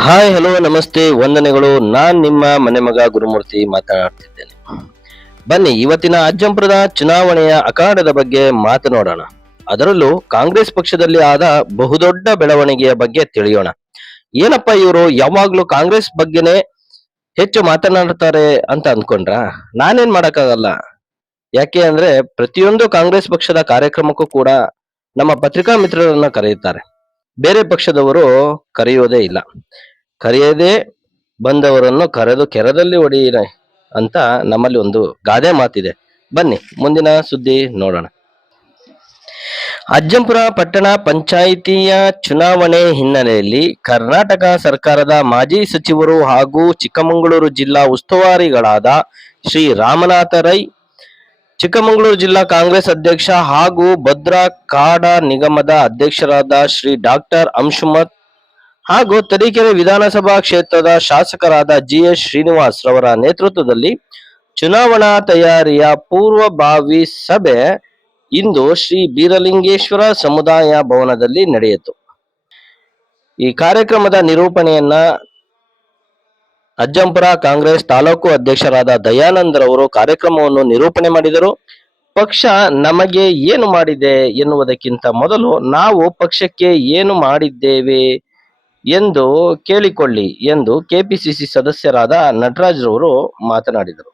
Hi hello ನಮಸ್ತೆ, ವಂದನೆಗಳು. ನಾನ್ ನಿಮ್ಮ ಮನೆ ಮಗ ಗುರುಮೂರ್ತಿ ಮಾತನಾಡ್ತಿದ್ದೇನೆ. ಬನ್ನಿ, ಇವತ್ತಿನ ಅಜ್ಜಂಪುರದ ಚುನಾವಣೆಯ ಅಖಾಡದ ಬಗ್ಗೆ ಮಾತನಾಡೋಣ. ಅದರಲ್ಲೂ ಕಾಂಗ್ರೆಸ್ ಪಕ್ಷದಲ್ಲಿ ಆದ ಬಹುದೊಡ್ಡ ಬೆಳವಣಿಗೆಯ ಬಗ್ಗೆ ತಿಳಿಯೋಣ. ಏನಪ್ಪ ಇವರು, ಯಾವಾಗ್ಲೂ ಕಾಂಗ್ರೆಸ್ ಬಗ್ಗೆನೇ ಹೆಚ್ಚು ಮಾತನಾಡ್ತಾರೆ ಅಂತ ಅನ್ಕೊಂಡ್ರ? ನಾನೇನ್ ಮಾಡಕ್ಕಾಗಲ್ಲ. ಯಾಕೆ ಅಂದ್ರೆ, ಪ್ರತಿಯೊಂದು ಕಾಂಗ್ರೆಸ್ ಪಕ್ಷದ ಕಾರ್ಯಕ್ರಮಕ್ಕೂ ಕೂಡ ನಮ್ಮ ಪತ್ರಿಕಾ ಮಿತ್ರರನ್ನ ಕರೆಯುತ್ತಾರೆ. ಬೇರೆ ಪಕ್ಷದವರು ಕರೆಯೋದೇ ಇಲ್ಲ. ಕರೆಯದೇ ಬಂದವರನ್ನು ಕರೆದು ಕೆರದಲ್ಲಿ ಹೊಡೆಯಿರ ಅಂತ ನಮ್ಮಲ್ಲಿ ಒಂದು ಗಾದೆ ಮಾತಿದೆ. ಬನ್ನಿ, ಮುಂದಿನ ಸುದ್ದಿ ನೋಡೋಣ. ಅಜ್ಜಂಪುರ ಪಟ್ಟಣ ಪಂಚಾಯಿತಿಯ ಚುನಾವಣೆ ಹಿನ್ನೆಲೆಯಲ್ಲಿ ಕರ್ನಾಟಕ ಸರ್ಕಾರದ ಮಾಜಿ ಸಚಿವರು ಹಾಗೂ ಚಿಕ್ಕಮಗಳೂರು ಜಿಲ್ಲಾ ಉಸ್ತುವಾರಿಗಳಾದ ಶ್ರೀ ರಾಮನಾಥ ರೈ, ಚಿಕ್ಕಮಗಳೂರು ಜಿಲ್ಲಾ ಕಾಂಗ್ರೆಸ್ ಅಧ್ಯಕ್ಷ ಹಾಗೂ ಭದ್ರಾ ಕಾಡ ನಿಗಮದ ಅಧ್ಯಕ್ಷರಾದ ಶ್ರೀ ಡಾಕ್ಟರ್ ಅಂಶುಮತ್ ಹಾಗೂ ತರೀಕೆರೆ ವಿಧಾನಸಭಾ ಕ್ಷೇತ್ರದ ಶಾಸಕರಾದ ಜಿ ಎಸ್ ಶ್ರೀನಿವಾಸ್ ರವರ ನೇತೃತ್ವದಲ್ಲಿ ಚುನಾವಣಾ ತಯಾರಿಯ ಪೂರ್ವಭಾವಿ ಸಭೆ ಇಂದು ಶ್ರೀ ಬೀರಲಿಂಗೇಶ್ವರ ಸಮುದಾಯ ಭವನದಲ್ಲಿ ನಡೆಯಿತು. ಈ ಕಾರ್ಯಕ್ರಮದ ನಿರೂಪಣೆಯನ್ನ ಅಜ್ಜಂಪುರ ಕಾಂಗ್ರೆಸ್ ತಾಲೂಕು ಅಧ್ಯಕ್ಷರಾದ ದಯಾನಂದ್ ರವರು ಕಾರ್ಯಕ್ರಮವನ್ನು ನಿರೂಪಣೆ ಮಾಡಿದರು. ಪಕ್ಷ ನಮಗೆ ಏನು ಮಾಡಿದೆ ಎನ್ನುವುದಕ್ಕಿಂತ ಮೊದಲು ನಾವು ಪಕ್ಷಕ್ಕೆ ಏನು ಮಾಡಿದ್ದೇವೆ ಎಂದು ಕೇಳಿಕೊಳ್ಳಿ ಎಂದು ಕೆಪಿಸಿಸಿ ಸದಸ್ಯರಾದ ನಟರಾಜ್ ರವರು ಮಾತನಾಡಿದರು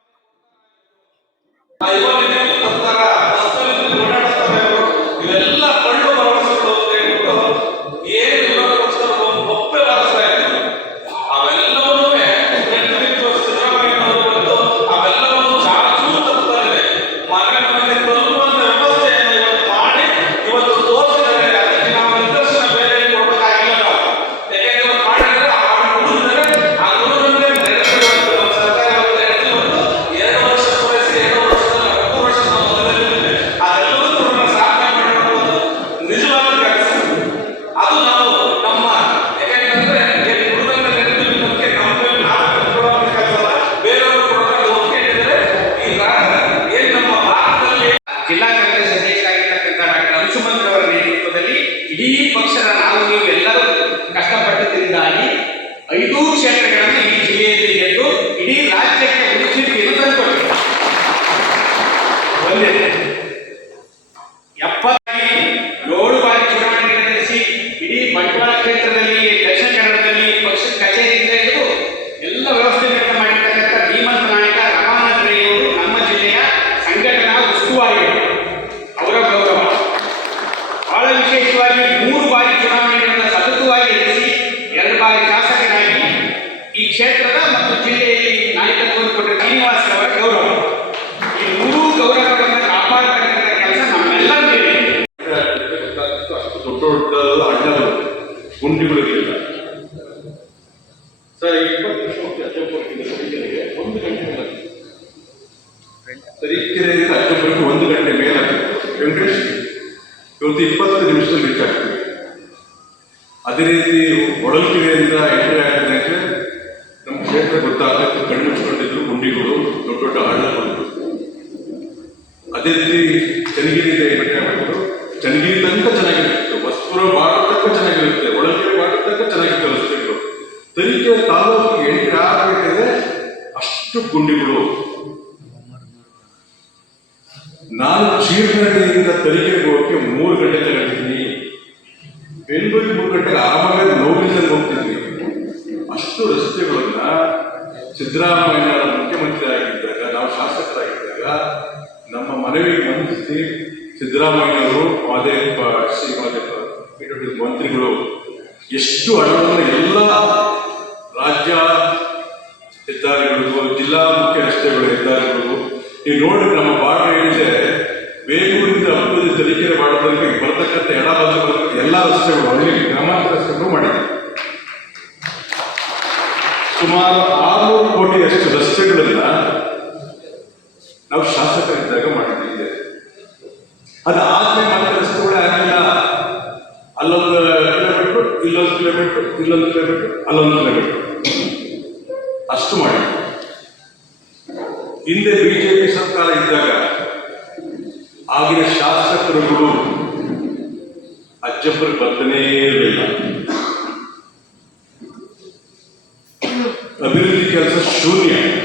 ಬಂಟ್ವಾಳ ಕ್ಷೇತ್ರದಲ್ಲಿ ಸರ್ ಇಪ್ಪತ್ತು ನಿಮಿಷ ಒಂದು ಗಂಟೆ ಮೇಲಾಗಿದೆ ತರೀಕೆರೆಯಿಂದ ಒಂದು ಗಂಟೆ ವೆಂಕಟೇಶ್, ಇವತ್ತು ಇಪ್ಪತ್ತು ನಿಮಿಷದಲ್ಲಿ ರೀಚ್ ಅದೇ ರೀತಿ ಹೊಳಲ್ಕೆರೆಯಿಂದ ಎಂಟ್ರಿ ಆಗ್ತದೆ ಅಂದರೆ ನಮ್ಮ ಕ್ಷೇತ್ರ ಗೊತ್ತಾಗಕ್ಕೆ ಕಣ್ಣು ಮುಚ್ಕೊಂಡಿದ್ರು ಗುಂಡಿಗಳು, ದೊಡ್ಡ ದೊಡ್ಡ ಹಳ್ಳಗಳು. ಅದೇ ರೀತಿ ಚನ್ನಗಿರಿಯಿಂದ ಬೆಟ್ಟ ಮಾಡಿದ್ರು ಚನ್ನಗಿರಿ ತನಕ ಚೆನ್ನಾಗಿರುತ್ತೆ ವಸ್ತುರ ಬಾರ್ಡರ್ ತನಕ ಚೆನ್ನಾಗಿರುತ್ತೆ ಒಳಗೆ ಬಾರ್ಡರ್ ತನಕ ಚೆನ್ನಾಗಿರುತ್ತೆ ರಸ್ತೆಗಳು ತನಿಖೆ ತಾಲೂಕಿಗೆ ಎಂಟ್ರಿ ಆಗಬೇಕಾದ್ರೆ ಗುಂಡಿಗಳು ನಾನು ಚೀರ್ನಹಳ್ಳಿಯಿಂದ ತನಿಖೆಗೆ ಹೋಗಕ್ಕೆ ಮೂರು ಗಂಟೆ ತಗೊಂಡಿದ್ದೀನಿ ಬೆಂಗಳೂರಿಗೆ ಮೂರು ಗಂಟೆಗೆ ಆವಾಗ ನೋವಿಲ್ದಂಗೆ ಹೋಗ್ತಿದ್ವಿ. ಅಷ್ಟು ರಸ್ತೆಗಳನ್ನ ಸಿದ್ದರಾಮಯ್ಯ ಮುಖ್ಯಮಂತ್ರಿ ಆಗಿದ್ದಾಗ, ನಾವು ಶಾಸಕರಾಗಿದ್ದಾಗ, ನಮ್ಮ ಮನವಿ ಮಂಡಿಸಿ ಸಿದ್ದರಾಮಯ್ಯವರು ಮಾದೇವಪ್ಪ ಶ್ರೀ ಮಾದೇವಪ್ಪ ಮಂತ್ರಿಗಳು, ಎಷ್ಟು ಹಣವನ್ನು ಎಲ್ಲ ರಸ್ತೆಗಳು ಈ ನೋಡಿ ನಮ್ಮ ಬಾರ್ಡರ್ ಏನಿದೆ, ಬೇಗೂರಿಂದ ಹಬ್ಬದ ತನಿಖೆ ಮಾಡೋದಕ್ಕೆ ಬರ್ತಕ್ಕಂಥ ಬಾಜು ಬರ್ತಕ್ಕಂಥ ಎಲ್ಲ ರಸ್ತೆಗಳು ಹಳ್ಳಿ ಗ್ರಾಮಾಂತರ ರಸ್ತೆಗಳು ಮಾಡಿದೆ. ಸುಮಾರು ಆರುನೂರು ಕೋಟಿಯಷ್ಟು ರಸ್ತೆಗಳನ್ನ ಅಭಿವೃದ್ಧಿ ಕೆಲಸ ಶೂನ್ಯ.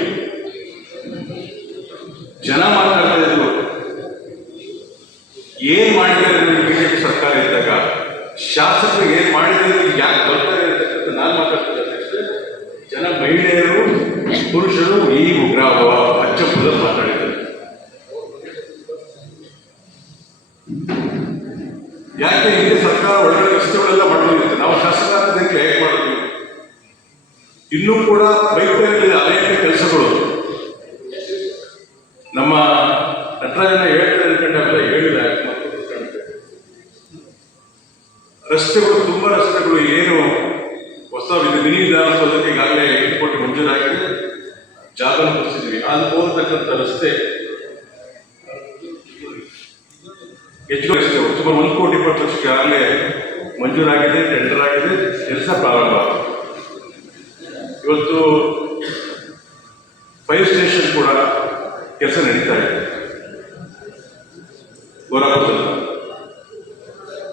ಗೋರಾಪುರದಲ್ಲಿ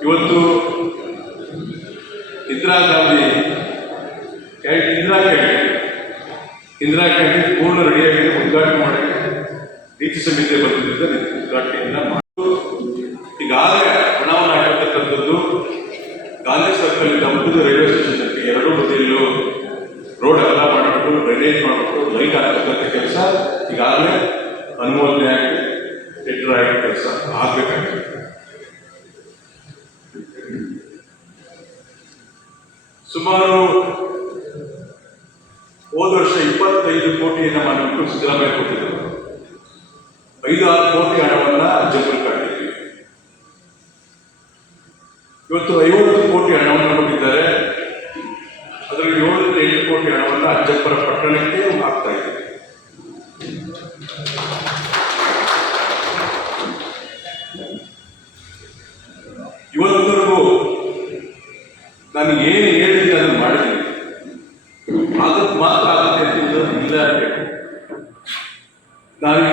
ಇವತ್ತು ಇಂದಿರಾ ಗಾಂಧಿ ಇಂದಿರಾ ಕ್ಯಾಂಟೀನ್ ಇಂದಿರಾ ಕ್ಯಾಂಟೀನ್ ಪೂರ್ಣ ರೆಡಿಯಾಗಿ ಉದ್ಘಾಟನೆ ಮಾಡಕ್ಕೆ ನೀತಿ ಸಮಿತಿ ಬಂದಿದ್ದರಿಂದ ಸುಮಾರು ಹೋದ ವರ್ಷ ಇಪ್ಪತ್ತೈದು ಕೋಟಿಯನ್ನು ನಮ್ಮ ಸಿದ್ದರಾಮಯ್ಯ ಕೊಟ್ಟಿದ್ದರು ಐದು ಆರು ಕೋಟಿ ಹಣವನ್ನ ಜನರು ಹಾಕಿದ್ವಿ ಇವತ್ತು ಐವತ್ತು ಕೋಟಿ ಹಣವನ್ನು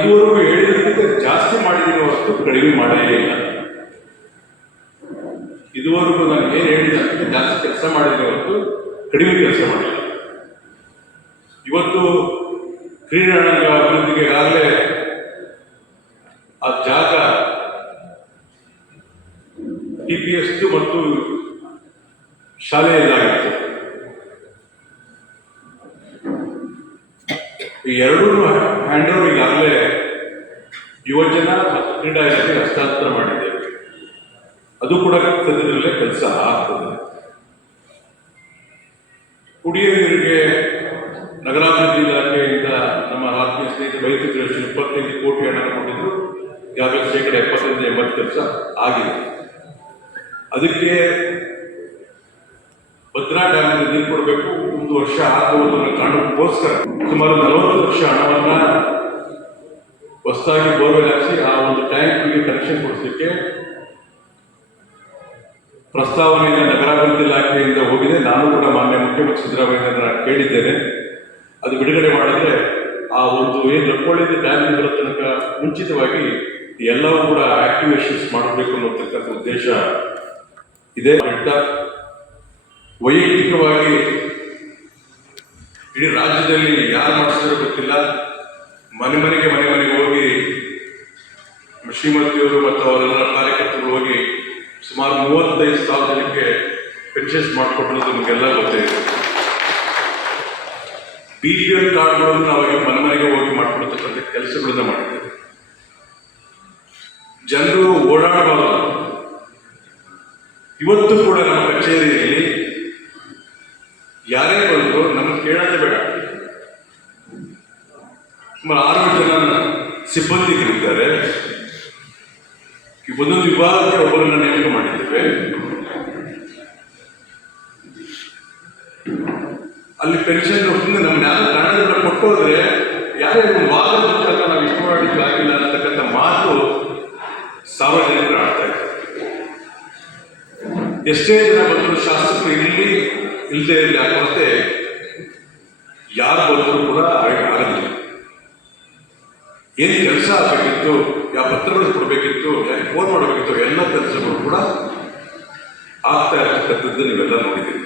ಇದುವರೆಗೂ ಹೇಳಿದ್ದಕ್ಕಿಂತ ಜಾಸ್ತಿ ಮಾಡಿದಿರೋ ಅಷ್ಟು ಕಡಿಮೆ ಮಾಡಲೇ ಇಲ್ಲ. ಇದುವರೆಗೂ ನಾನು ಏನು ಹೇಳಿದೆ ಜಾಸ್ತಿ ಕೆಲಸ ಮಾಡಿದ್ರೆ ಹೊರತು ಕಡಿಮೆ ಕೆಲಸ ಮಾಡಿಲ್ಲ. ಯುವಜನ ಮತ್ತು ಕ್ರೀಡಾ ಇಲಾಖೆ ಹಸ್ತಾಂತರ ಮಾಡಿದ್ದೇವೆ. ಅದು ಕೂಡ ಸದ್ಯದಲ್ಲೇ ಕೆಲಸ ಆಗ್ತದೆ. ಪ್ರಸ್ತಾವನೆಯಿಂದ ನಗರಾಭಿವೃದ್ಧಿ ಇಲಾಖೆಯಿಂದ ಹೋಗಿದೆ. ನಾನು ಕೂಡ ಮಾನ್ಯ ಮುಖ್ಯಮಂತ್ರಿ ಸಿದ್ದರಾಮಯ್ಯನ ಕೇಳಿದ್ದೇನೆ. ಅದು ಬಿಡುಗಡೆ ಮಾಡಿದ್ರೆ ಆ ಒಂದು ಏನು ಲಕ್ಕೊಳ್ಳಿದ ಡ್ಯಾಮ್ ಬರೋ ತನಕ ಮುಂಚಿತವಾಗಿ ಎಲ್ಲವೂ ಕೂಡ ಆಕ್ಟಿವೇಶನ್ಸ್ ಮಾಡಬೇಕು ಅನ್ನೋತಕ್ಕಂಥ ಉದ್ದೇಶ ಇದೆ. ವೈಯಕ್ತಿಕವಾಗಿ ಇಡೀ ರಾಜ್ಯದಲ್ಲಿ ಯಾರು ಮಾಡಿಸಿದ್ರು ಗೊತ್ತಿಲ್ಲ. ಮನೆ ಮನೆಗೆ ಮನೆ ಮನೆಗೆ ಹೋಗಿ ಶ್ರೀಮತಿಯವರು ಮತ್ತು ಅವರೆಲ್ಲ ಕಾರ್ಯಕರ್ತರು ಹೋಗಿ ಸುಮಾರು ಮೂವತ್ತೈದು ಸಾವಿರ ಜನಕ್ಕೆ ಪೆನ್ಷನ್ಸ್ ಮಾಡಿಕೊಟ್ಟಿರೋದು ನಿಮಗೆಲ್ಲ ಗೊತ್ತಿದೆ ಬಿ ಪಿ ಎಲ್ ಕಾರ್ಡ್ಗಳನ್ನು ನಾವು ಮನೆ ಮನೆಗೆ ಹೋಗಿ ಮಾಡಿಕೊಡ್ತಕ್ಕಂಥ ಕೆಲಸಗಳನ್ನ ಮಾಡಿದ್ದೇವೆ ಜನರು ಓಡಾಡಬಾರದು. ಇವತ್ತು ಕೂಡ ನಮ್ಮ ಕಚೇರಿಯಲ್ಲಿ ಯಾರೇ ಬಂದರು ನಮಗೆ ಕೇಳೋದೇ ಬೇಡ. ಸುಮಾರು ಆರು ಜನ ಸಿಬ್ಬಂದಿಗಳಿದ್ದಾರೆ. ಒಂದೊಂದು ವಿಭಾಗಕ್ಕೆ ಒಬ್ಬರನ್ನ ನೇಮಕ ಮಾಡಿದ್ದೇವೆ. ಅಲ್ಲಿ ಪೆನ್ಷನ್ ಸುಮ್ಮನೆ ನಮ್ಮ ಯಾರು ಕನ್ನಡದಲ್ಲಿ ಕೊಟ್ಟೋದ್ರೆ ಯಾರೇ ಒಂದು ವಾದ ಪುಸ್ತಕ ನಾವು ಇಷ್ಟು ಆಗಿಲ್ಲ ಅಂತಕ್ಕಂಥ ಮಾತು ಸಾರ್ವಜನಿಕರು ಆಡ್ತಾ ಇದ್ದಾರೆ. ಎಷ್ಟೇ ಜನ ಬಂದರೂ ಶಾಸಕರು ಇಲ್ಲಿ, ಇಲ್ಲದೆ ಇರಲಿ ಆಗುವಂತೆ ಯಾರು ಬಂದರೂ ಕೂಡ ಆಗಲಿಲ್ಲ. ಏನು ಕೆಲಸ ಆಗಬೇಕಿತ್ತು, ಯಾವ ಪತ್ರಗಳು ಕೊಡಬೇಕಿತ್ತು ಯಾಕೆ ಫೋನ್ ಮಾಡಬೇಕಿತ್ತು, ಎಲ್ಲ ಕೆಲಸಗಳು ಕೂಡ ಆಗ್ತಾ ಇರತಕ್ಕಂಥದ್ದು ನೀವೆಲ್ಲ ನೋಡಿದ್ದೀರಿ.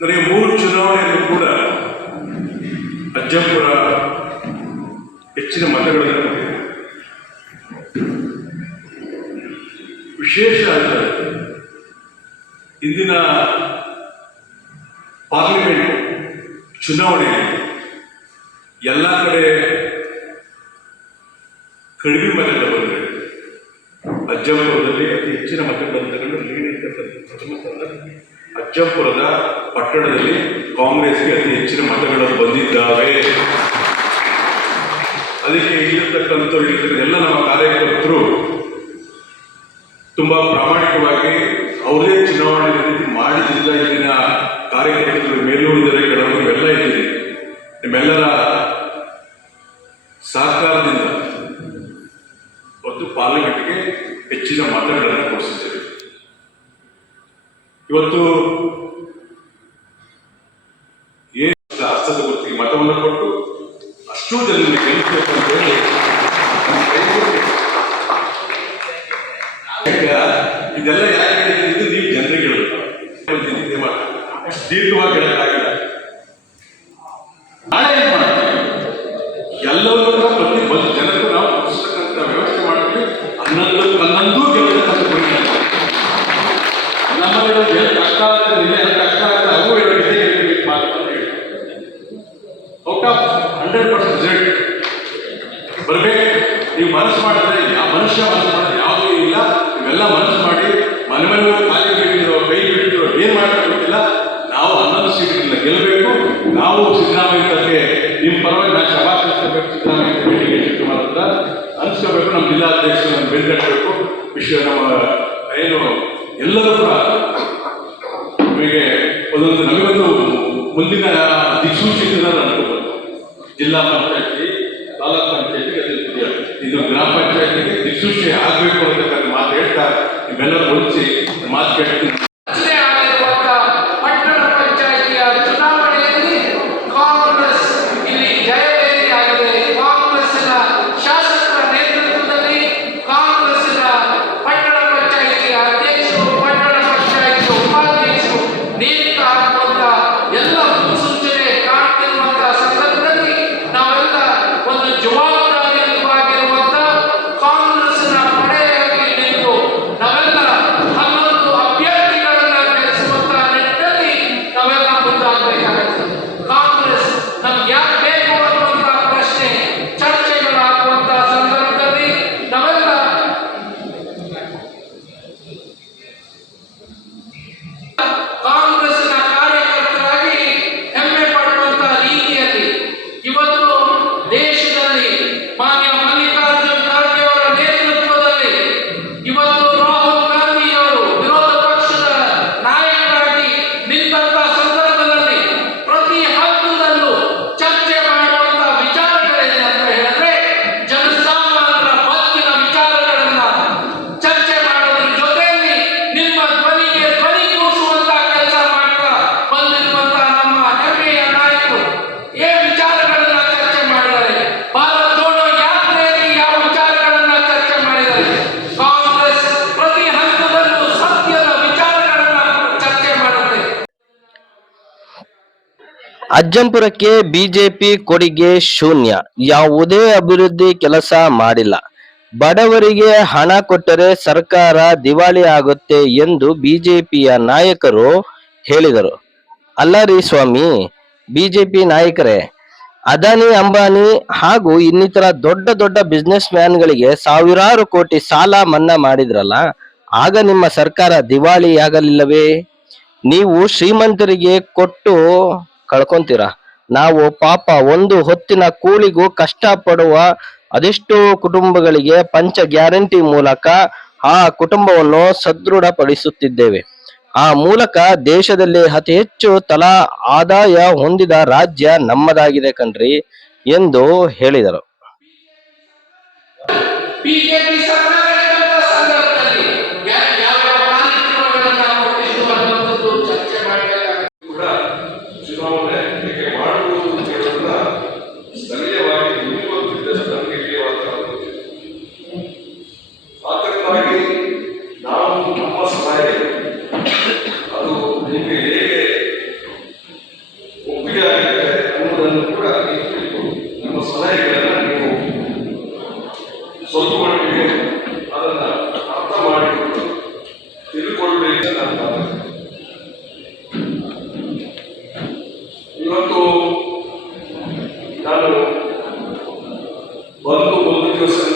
ನನಗೆ ಮೂರು ಚುನಾವಣೆಯಲ್ಲೂ ಕೂಡ ಅಜ್ಜಪುರ ಹೆಚ್ಚಿನ ಮತಗಳನ್ನು ಕೊಟ್ಟಿದೆ. ವಿಶೇಷ ಇಂದಿನ ಪಾರ್ಲಿಮೆಂಟ್ ಚುನಾವಣೆಯಲ್ಲಿ ಎಲ್ಲ ಕಡೆ ಕಡಿಮೆ ಮತಗಳು ಬಂದರೆ ಅಜ್ಜಂಪುರದಲ್ಲಿ ಅತಿ ಹೆಚ್ಚಿನ ಮತಗಳನ್ನು ನೀಡಿರ್ತಕ್ಕಂಥ ಪ್ರಥಮ ಸ್ಥಾನ ಅಜ್ಜಂಪುರದ ಪಟ್ಟಣದಲ್ಲಿ ಕಾಂಗ್ರೆಸ್ಗೆ ಅತಿ ಹೆಚ್ಚಿನ ಮತಗಳು ಬಂದಿದ್ದಾವೆ. ಅದಕ್ಕೆ ಇಲ್ಲಿರ್ತಕ್ಕಂಥವ್ರು ಇಲ್ಲಿರ್ತಕ್ಕಂಥ ಎಲ್ಲ ನಮ್ಮ ಕಾರ್ಯಕರ್ತರು ತುಂಬಾ ಪ್ರಾಮಾಣಿಕವಾಗಿ ಶಿವಕುಮಾರ್ ಹತ್ರ ಅನ್ಸ್ಕೋಬೇಕು ನಮ್ಮ ಜಿಲ್ಲಾಧ್ಯಕ್ಷರು ನಮ್ಮ ಬೆಂಗಟ್ಟಬೇಕು ವಿಷಯ ನಮ್ಮ ಏನು ಎಲ್ಲರೂ ಕೂಡ ನಮಗೆ ಒಂದೊಂದು ನಮಗೊಂದು ಮುಂದಿನ ದಿಕ್ಸೂಚಿ ಅಂತ ಅನ್ಕೋಬಹುದು ಜಿಲ್ಲಾ ಪಂಚಾಯತಿ, ತಾಲೂಕ್ ಪಂಚಾಯತಿಗೆ. ಇದು ಗ್ರಾಮ ಪಂಚಾಯತಿಗೆ ದಿಕ್ಸೂಚಿ ಆಗಬೇಕು ಅಂತಕ್ಕಂಥ ಮಾತು ಹೇಳ್ತಾ ನಿಮ್ಮೆಲ್ಲರೂ ಹೊಲಿಸಿ ಮಾತು ಕೇಳ್ತೀನಿ. ಅಜ್ಜಂಪುರಕ್ಕೆ ಬಿಜೆಪಿ ಕೊಡುಗೆ ಶೂನ್ಯ. ಯಾವುದೇ ಅಭಿವೃದ್ಧಿ ಕೆಲಸ ಮಾಡಿಲ್ಲ. ಬಡವರಿಗೆ ಹಣ ಕೊಟ್ಟರೆ ಸರ್ಕಾರ ದಿವಾಳಿ ಆಗುತ್ತೆ ಎಂದು ಬಿಜೆಪಿಯ ನಾಯಕರು ಹೇಳಿದರು. ಅಲ್ಲರಿ ಸ್ವಾಮಿ, ಬಿಜೆಪಿ ನಾಯಕರೇ, ಅದಾನಿ ಅಂಬಾನಿ ಹಾಗೂ ಇನ್ನಿತರ ದೊಡ್ಡ ದೊಡ್ಡ ಬಿಸ್ನೆಸ್ ಮ್ಯಾನ್ಗಳಿಗೆ ಸಾವಿರಾರು ಕೋಟಿ ಸಾಲ ಮನ್ನಾ ಮಾಡಿದ್ರಲ್ಲ, ಆಗ ನಿಮ್ಮ ಸರ್ಕಾರ ದಿವಾಳಿಯಾಗಲಿಲ್ಲವೇ? ನೀವು ಶ್ರೀಮಂತರಿಗೆ ಕೊಟ್ಟು ಕಳ್ಕೊಂತೀರ? ನಾವು ಪಾಪ ಒಂದು ಹೊತ್ತಿನ ಕೂಲಿಗೂ ಕಷ್ಟಪಡುವ ಅದೆಷ್ಟೋ ಕುಟುಂಬಗಳಿಗೆ ಪಂಚ ಗ್ಯಾರಂಟಿ ಮೂಲಕ ಆ ಕುಟುಂಬವನ್ನು ಸದೃಢಪಡಿಸುತ್ತಿದ್ದೇವೆ. ಆ ಮೂಲಕ ದೇಶದಲ್ಲಿ ಅತಿ ಹೆಚ್ಚು ತಲಾ ಆದಾಯ ಹೊಂದಿದ ರಾಜ್ಯ ನಮ್ಮದಾಗಿದೆ ಕಣ್ರಿ ಎಂದು ಹೇಳಿದರು.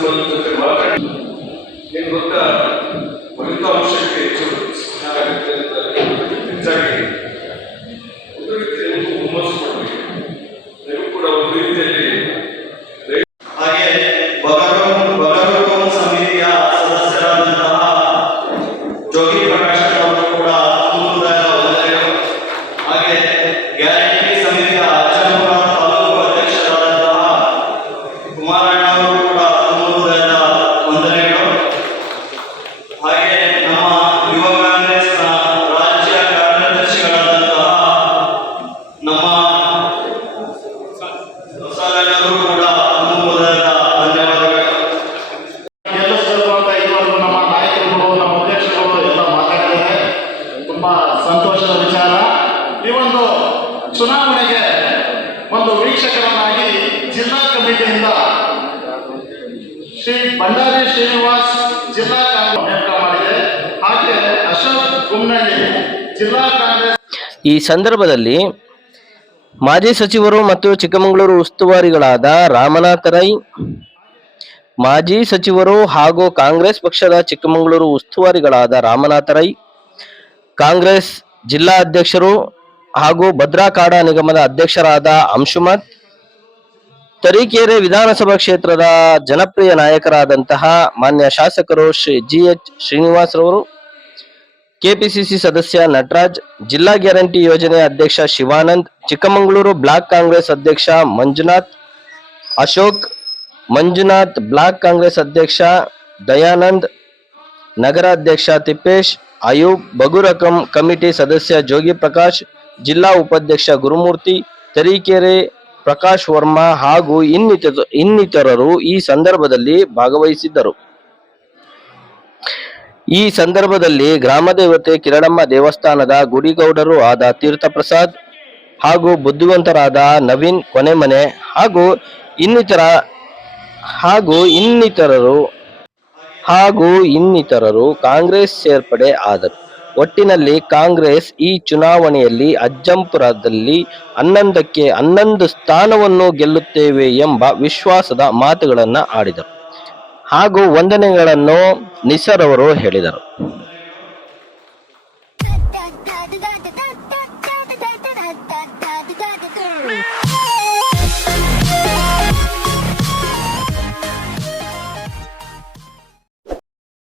পর্যন্ত ভালো থাকি ಈ ಸಂದರ್ಭದಲ್ಲಿ ಮಾಜಿ ಸಚಿವರು ಮತ್ತು ಚಿಕ್ಕಮಗಳೂರು ಉಸ್ತುವಾರಿಗಳಾದ ರಾಮನಾಥ ರೈ ಮಾಜಿ ಸಚಿವರು ಹಾಗೂ ಕಾಂಗ್ರೆಸ್ ಪಕ್ಷದ ಚಿಕ್ಕಮಗಳೂರು ಉಸ್ತುವಾರಿಗಳಾದ ರಾಮನಾಥ ರೈ ಕಾಂಗ್ರೆಸ್ ಜಿಲ್ಲಾ ಅಧ್ಯಕ್ಷರು ಹಾಗೂ ಭದ್ರಾಕಾಡ ನಿಗಮದ ಅಧ್ಯಕ್ಷರಾದ ಅಂಶುಮತ್, ತರೀಕೆರೆ ವಿಧಾನಸಭಾ ಕ್ಷೇತ್ರದ ಜನಪ್ರಿಯ ನಾಯಕರಾದಂತಹ ಮಾನ್ಯ ಶಾಸಕರು ಶ್ರೀ ಜಿ ಎಚ್ ಶ್ರೀನಿವಾಸರವರು ಕೆಪಿಸಿಸಿ ಸದಸ್ಯ ನಟರಾಜ್, ಜಿಲ್ಲಾ ಗ್ಯಾರಂಟಿ ಯೋಜನೆ ಅಧ್ಯಕ್ಷ ಶಿವಾನಂದ್, ಚಿಕ್ಕಮಗಳೂರು ಬ್ಲಾಕ್ ಕಾಂಗ್ರೆಸ್ ಅಧ್ಯಕ್ಷ ಮಂಜುನಾಥ್, ಅಶೋಕ್, ಮಂಜುನಾಥ್ ಬ್ಲಾಕ್ ಕಾಂಗ್ರೆಸ್ ಅಧ್ಯಕ್ಷ ದಯಾನಂದ್ ನಗರಾಧ್ಯಕ್ಷ ತಿಪ್ಪೇಶ್ ಅಯೂಬ್ ಬಗುರಕಂ ಕಮಿಟಿ ಸದಸ್ಯ ಜೋಗಿ ಪ್ರಕಾಶ್, ಜಿಲ್ಲಾ ಉಪಾಧ್ಯಕ್ಷ ಗುರುಮೂರ್ತಿ, ತರೀಕೆರೆ ಪ್ರಕಾಶ್ ವರ್ಮಾ ಹಾಗೂ ಇನ್ನಿತರ ಇನ್ನಿತರರು ಈ ಸಂದರ್ಭದಲ್ಲಿ ಭಾಗವಹಿಸಿದ್ದರು. ಈ ಸಂದರ್ಭದಲ್ಲಿ ಗ್ರಾಮ ದೇವತೆ ಕಿರಣಮ್ಮ ದೇವಸ್ಥಾನದ ಗುಡಿಗೌಡರು ಆದ ತೀರ್ಥಪ್ರಸಾದ್ ಹಾಗೂ ಬುದ್ಧಿವಂತರಾದ ನವೀನ್ ಕೊನೆಮನೆ ಹಾಗೂ ಇನ್ನಿತರ ಹಾಗೂ ಇನ್ನಿತರರು ಹಾಗೂ ಇನ್ನಿತರರು ಕಾಂಗ್ರೆಸ್ ಸೇರ್ಪಡೆ ಆದರು. ಒಟ್ಟಿನಲ್ಲಿ ಕಾಂಗ್ರೆಸ್ ಈ ಚುನಾವಣೆಯಲ್ಲಿ ಅಜ್ಜಂಪುರದಲ್ಲಿ ಹನ್ನೊಂದಕ್ಕೆ ಹನ್ನೊಂದು ಸ್ಥಾನವನ್ನು ಗೆಲ್ಲುತ್ತೇವೆ ಎಂಬ ವಿಶ್ವಾಸದ ಮಾತುಗಳನ್ನು ಆಡಿದರು. ಹಾಗೂ ವಂದನೆಗಳನ್ನು ನಿಸರ್ ಅವರು ಹೇಳಿದರು.